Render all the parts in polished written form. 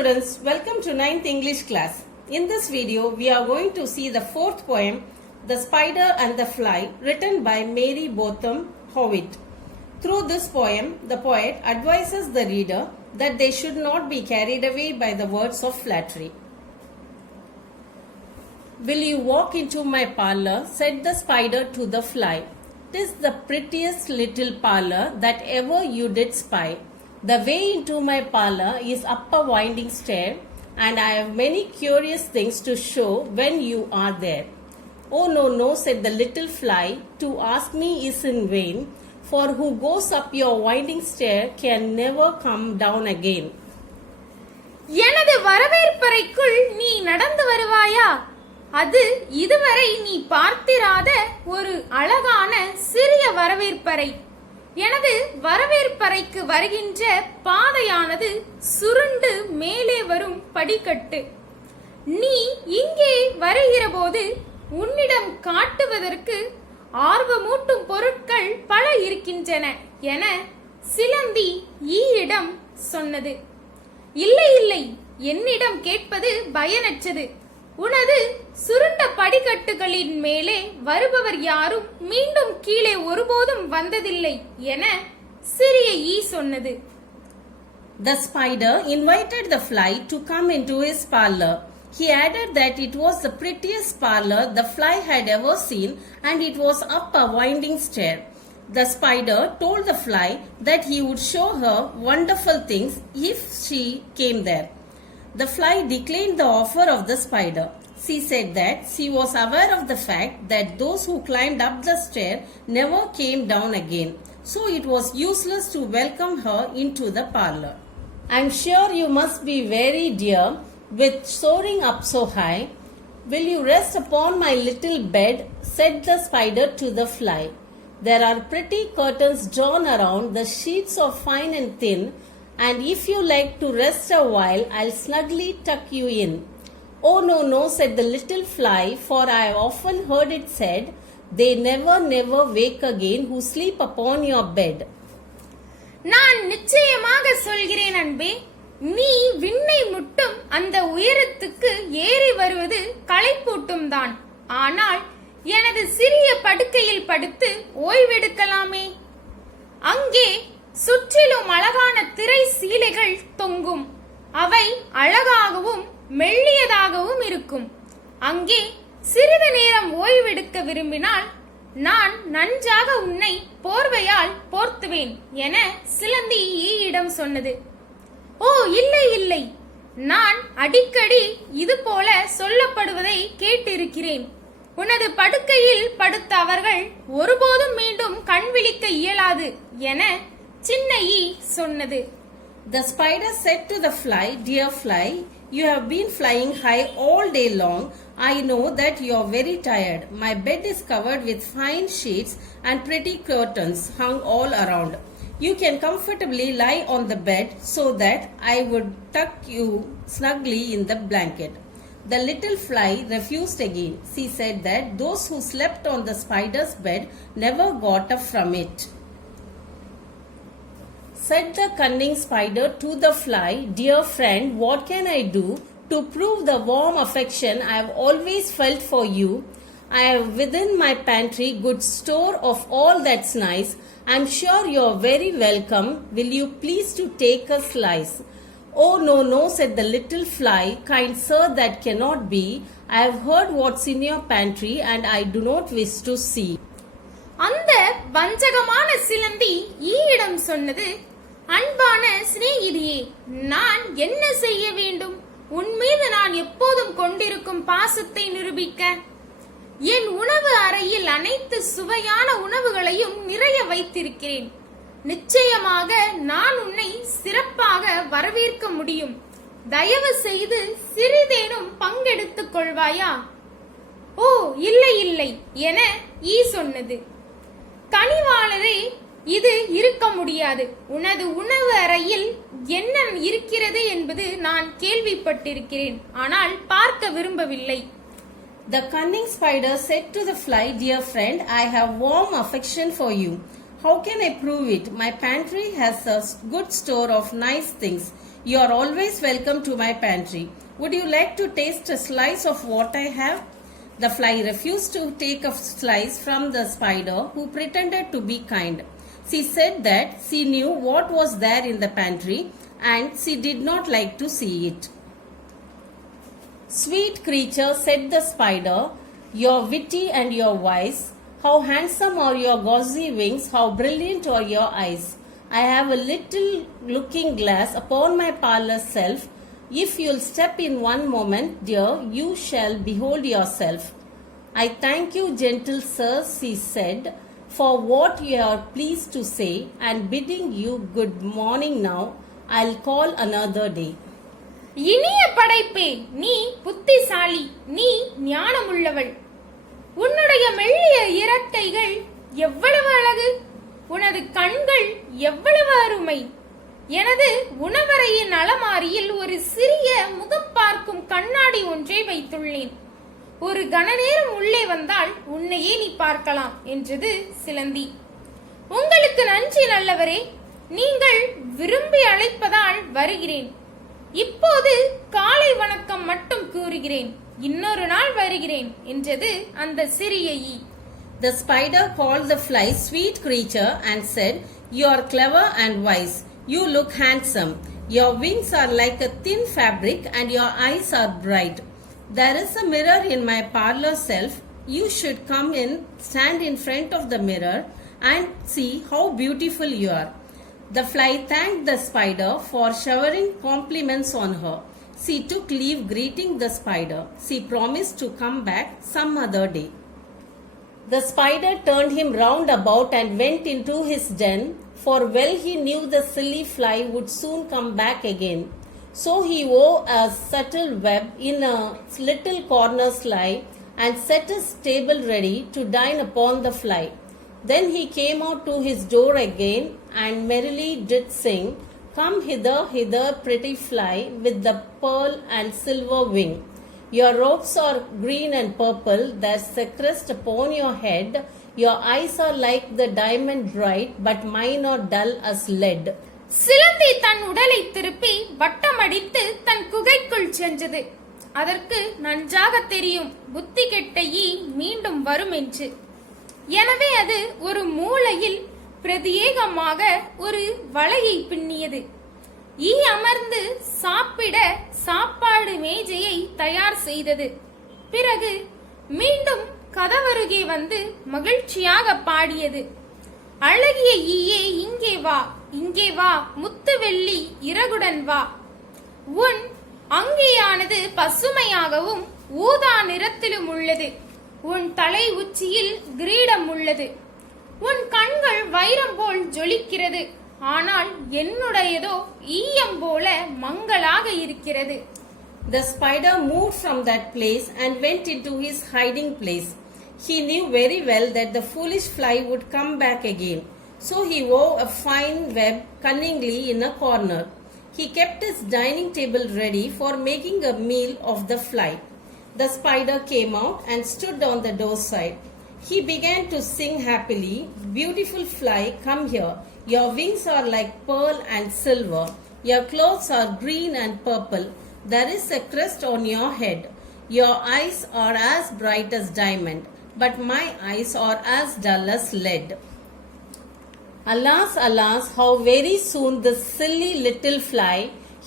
students, welcome to 9th English class. In this video, we are going to see the fourth poem, The Spider and the Fly, written by Mary Botham Howitt. Through this poem, the poet advises the reader that they should not be carried away by the words of flattery. Will you walk into my parlour, said the spider to the fly. 'Tis the prettiest little parlour that ever you did spy. The way into my parlour is up a winding stair, and I have many curious things to show when you are there. Oh no, no, said the little fly, to ask me is in vain, for who goes up your winding stair can never come down again. எனது வரவேற்பறைக்குள் நீ நடந்து வருவாயா? அது இதுவரை நீ பார்த்திராத ஒரு அழகான சிறிய வரவேற்பறை. எனது வரவேற்பறைக்கு வருகின்ற பாதையானது சுருண்டு மேலே வரும் படிக்கட்டு. நீ இங்கே வருகிற போது உன்னிடம் காட்டுவதற்கு ஆர்வமூட்டும் பொருட்கள் பல இருக்கின்றன என சிலந்தி ஈயிடம் சொன்னது. இல்லை இல்லை, என்னிடம் கேட்பது பயனற்றது. உனது சுருண்ட படிக்கட்டுகளின் மேலே வருபவர் யாரும் மீண்டும் கீழே ஒருபோதும் வந்ததில்லை என சிறிய ஈ சொன்னது. The spider invited the fly to come into his parlour. He added that it was the prettiest parlour the fly had ever seen, and it was up a winding stair. The spider told the fly that he would show her wonderful things if she came there. The fly declined the offer of the spider. She said that she was aware of the fact that those who climbed up the stair never came down again, so it was useless to welcome her into the parlour. I'm sure you must be very dear with soaring up so high. Will you rest upon my little bed, said the spider to the fly. There are pretty curtains drawn around, the sheets are fine and thin, and if you like to rest a while, I'll snugly tuck you in. Oh no, no, said the little fly, for I have often heard it said, they never, never wake again who sleep upon your bed. நான் நிச்சயமாக சொல்கிறேன் அன்பே, நீ விண்ணை முட்டும் அந்த உயரத்துக்கு ஏறி வருவது களைப்பூட்டும் தான். ஆனால் எனது சிறிய படுக்கையில் படுத்து ஓய்வெடுக்கலாமே. அங்கே சுற்றிலும் அழகான திரை சீலைகள் தொங்கும். அவை அழகாகவும் மெல்லியதாகவும் இருக்கும். அங்கே சிறிது நேரம் ஓய்வெடுக்க விரும்பினால் நான் நன்றாக உன்னை போர்வையால் போர்த்துவேன் என சிலந்தி ஈயிடம் சொன்னது. ஓ இல்லை இல்லை, நான் அடிக்கடி இது போல சொல்லப்படுவதை கேட்டிருக்கிறேன். உனது படுக்கையில் படுத்த அவர்கள் ஒருபோதும் மீண்டும் கண் விழிக்க இயலாது என சின்ன ஈ சொன்னது. The spider said to the fly, dear fly, you have been flying high all day long. I know that you are very tired. My bed is covered with fine sheets and pretty curtains hung all around. You can comfortably lie on the bed so that I would tuck you snugly in the blanket. The little fly refused again. She said that those who slept on the spider's bed never got up from it. Said the cunning spider to the fly, dear friend, what can I do to prove the warm affection I have always felt for you? I have within my pantry good store of all that's nice. I'm sure you're very welcome. Will you please to take a slice? Oh no, no, said the little fly, kind sir, that cannot be. I have heard what's in your pantry and I do not wish to see. அந்த வஞ்சகமான சிலந்தி ஈயிடம் சொன்னது, அன்பான சிநேகிதியே, நான் என்ன செய்ய வேண்டும்? உன் மீது நான் எப்போதும் கொண்டிருக்கும் பாசத்தை நிரூபிக்க? என் உணவு அறையில் அனைத்து சுவையான உணவுகளையும் நிறைய வைத்திருக்கிறேன். நிச்சயமாக நான் உன்னை சிறப்பாக வரவேற்க முடியும். தயவு செய்து சிறிதேனும் பங்கெடுத்துக் கொள்வாயா? ஓ இல்லை இல்லை என ஈ சொன்னது. கனிவாளரே, இது இருக்க முடியாது. உனது உணவு அறையில் என்ன இருக்கிறது என்பது நான் கேள்விப்பட்டிருக்கிறேன், ஆனால் பார்க்க விரும்பவில்லை. The cunning spider said to the fly, dear friend, I have warm affection for you. How can I prove it? My pantry has a good store of nice things. You are always welcome to my pantry. Would you like to taste a slice of what I have? The fly refused to take a slice from the spider, who pretended to be kind. She said that she knew what was there in the pantry and she did not like to see it. Sweet creature, said the spider, you're witty and you're wise. How handsome are your gauzy wings, how brilliant are your eyes. I have a little looking glass upon my parlor shelf. If you'll step in one moment, dear, you shall behold yourself. I thank you, gentle sir, she said, for what you are pleased to say, and bidding you good morning now, I'll call another day. இனிய படைப்பே, நீ புத்திசாலி, நீ ஞானமுள்ளவள். உன்னுடைய மெல்லிய இறக்கைகள் எவ்வளவு அழகு, உனது கண்கள் எவ்வளவு அருமை. எனது உணவறையின் அலமாரியில் ஒரு சிறிய முகம் பார்க்கும் கண்ணாடி ஒன்றை வைத்துள்ளேன். ஒரு கணநேரம் உள்ளே வந்தால் உன்னையே நீ பார்க்கலாம் என்றது சிலந்தி. உங்களுக்கு நன்றி நல்லவரே, நீங்கள் விரும்பி அழைப்பதால் வருகிறேன். இப்போது காலை வணக்கம் மட்டும் கூறுகிறேன், இன்னொரு நாள் வருகிறேன் என்றது அந்த சிறிய ஈ. The spider called the fly sweet creature and said, you are clever and wise. You look handsome. Your wings are like a thin fabric and your eyes are bright. There is a mirror in my parlor shelf. You should come in, stand in front of the mirror and see how beautiful you are. The fly thanked the spider for showering compliments on her. She took leave greeting the spider. She promised to come back some other day. The spider turned him round about and went into his den, for well he knew the silly fly would soon come back again. So he wove a subtle web in a little corner sly and set his table ready to dine upon the fly. Then he came out to his door again and merrily did sing, come hither, hither, pretty fly, with the pearl and silver wing. Your robes are green and purple, there's a crest upon your head. Your eyes are like the diamond bright, but mine are dull as lead. சிலந்தி தன் உடலை திருப்பி வட்டமடித்து தன் குகைக்குள் சென்றது. அதற்கு நன்றாக தெரியும் புத்தி கெட்ட ஈ மீண்டும் வரும் என்று. எனவே அது ஒரு மூலையில் பிரத்யேகமாக ஒரு வலையை பின்னியது. ஈ அமர்ந்து சாப்பிட சாப்பாடு மேஜையை தயார் செய்தது. பிறகு மீண்டும் கதவருகே வந்து மகிழ்ச்சியாக பாடியது. அழகிய ஈயே, இங்கே வா, இங்கே வா, முத்து வெள்ளி இறகுடன் வா. உன் அங்கேயானது பசுமையாகவும் ஊதா நிறத்திலும் உள்ளது. உன் தலை உச்சியில் கிரீடம் உள்ளது. உன் கண்கள் வைரம் போல் ஜொலிக்கிறது. ஆனால் என்னுடையதோ ஈயம் போல மங்கலாக இருக்கிறது. The spider moved from that place and went into his hiding place. He knew very well that the foolish fly would come back again. So he wove a fine web cunningly in a corner. He kept his dining table ready for making a meal of the fly. The spider came out and stood on the doorside. He began to sing happily, beautiful fly, come here. Your wings are like pearl and silver. Your clothes are green and purple. There is a crest on your head. Your eyes are as bright as diamond, but my eyes are as dull as lead. Alas, alas, how very soon this silly little fly,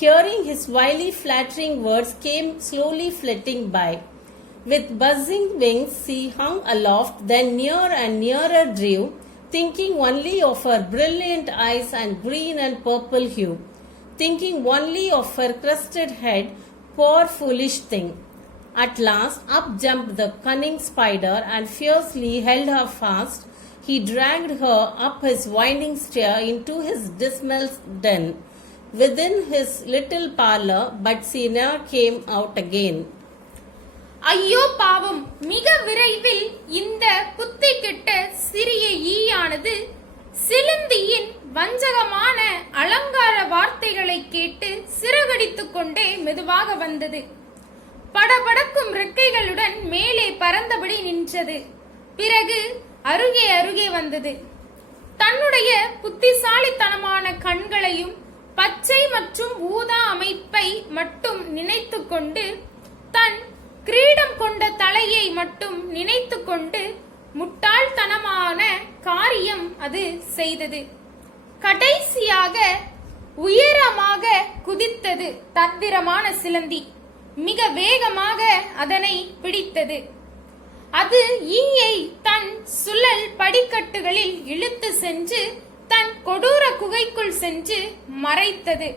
hearing his wily flattering words, came slowly flitting by. With buzzing wings she hung aloft, then near and nearer drew, thinking only of her brilliant eyes and green and purple hue, thinking only of her crested head, poor foolish thing. At last up jumped the cunning spider and fiercely held her fast. He dragged her up his winding stair into his dismal den, within his little parlor, but she never came out again. ஐயோ பாவம்! மிக விரைவில் இந்த புத்தி கெட்ட சிறிய ஈயானது சிலந்தியின் வஞ்சகமான அலங்கார வார்த்தைகளை கேட்டு சிறகடித்துக் கொண்டே மெதுவாக வந்தது. படபடக்கும் ரெக்கைகளுடன் மேலே பறந்தபடி நின்றது. பிறகு அருகே அருகே வந்தது. தன்னுடைய புத்திசாலித்தனமான கண்களையும் பச்சை மற்றும் ஊதா அமைப்பை மட்டும் நினைத்துக்கொண்டு தன் கிரீடம் கொண்ட தலையை மட்டும் நினைத்துக்கொண்டு முட்டாள்தனமான காரியம் அது செய்தது. கடைசியாக உயரமாக குதித்தது தந்திரமான சிலந்தி. மிக வேகமாக அதனை பிடித்தது. அது ஈயை தன் சுழல் படிக்கட்டுகளில் இழுத்து சென்று தன் கொடூர குகைக்குள் சென்று மறைத்தது.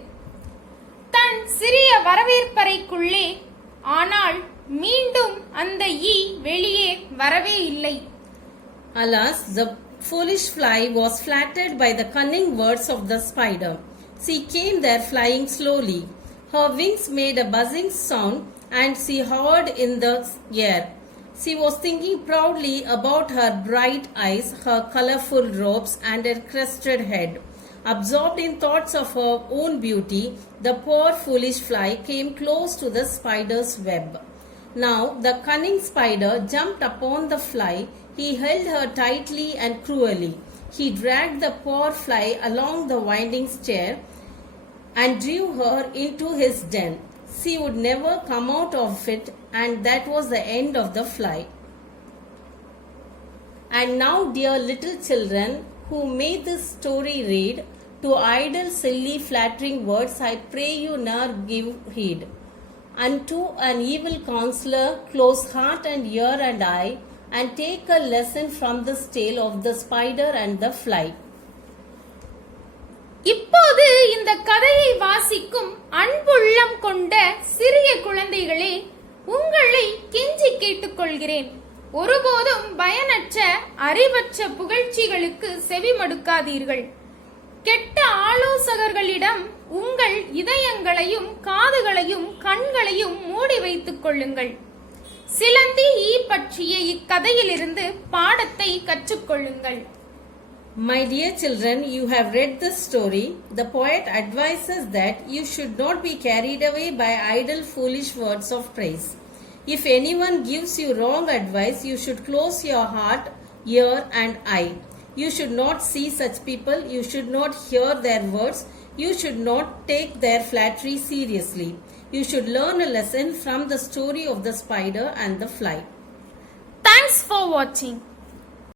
தன் சிறிய வரவேற்பறைக்குள்ளே. ஆனால் மீண்டும் அந்த ஈ வெளியே வரவே இல்லை. Alas, the foolish fly was flattered by the cunning words of the spider. She came there flying slowly. Her wings made a buzzing sound and she hovered in the air. She was thinking proudly about her bright eyes, her colorful robes and her crested head. Absorbed in thoughts of her own beauty, the poor foolish fly came close to the spider's web. Now the cunning spider jumped upon the fly. He held her tightly and cruelly. He dragged the poor fly along the winding stair and drew her into his den. She would never come out of it, and that was the end of the fly. And now, dear little children who may this story read, to idle, silly, flattering words I pray you ne'er give heed. Unto an evil counselor close heart and ear and eye, and take a lesson from this tale of the spider and the fly. இப்போது இந்த கதையை வாசிக்கும் அன்புள்ளம் கொண்ட சிறிய குழந்தைகளே, உங்களை கெஞ்சி கேட்டுக்கொள்கிறேன். ஒருபோதும் பயனற்ற அறிவற்ற புகழ்ச்சிகளுக்கு செவிமடுக்காதீர்கள். கெட்ட ஆலோசகர்களிடம் உங்கள் இதயங்களையும் காதுகளையும் கண்களையும் மூடி வைத்துக் கொள்ளுங்கள். சிலந்தி ஈ பற்றிய இக்கதையிலிருந்து பாடத்தை கற்றுக்கொள்ளுங்கள். My dear children, you have read this story. The poet advises that you should not be carried away by idle foolish words of praise. If anyone gives you wrong advice, you should close your heart, ear and eye. You should not see such people. You should not hear their words. You should not take their flattery seriously. You should learn a lesson from the story of the spider and the fly. Thanks for watching.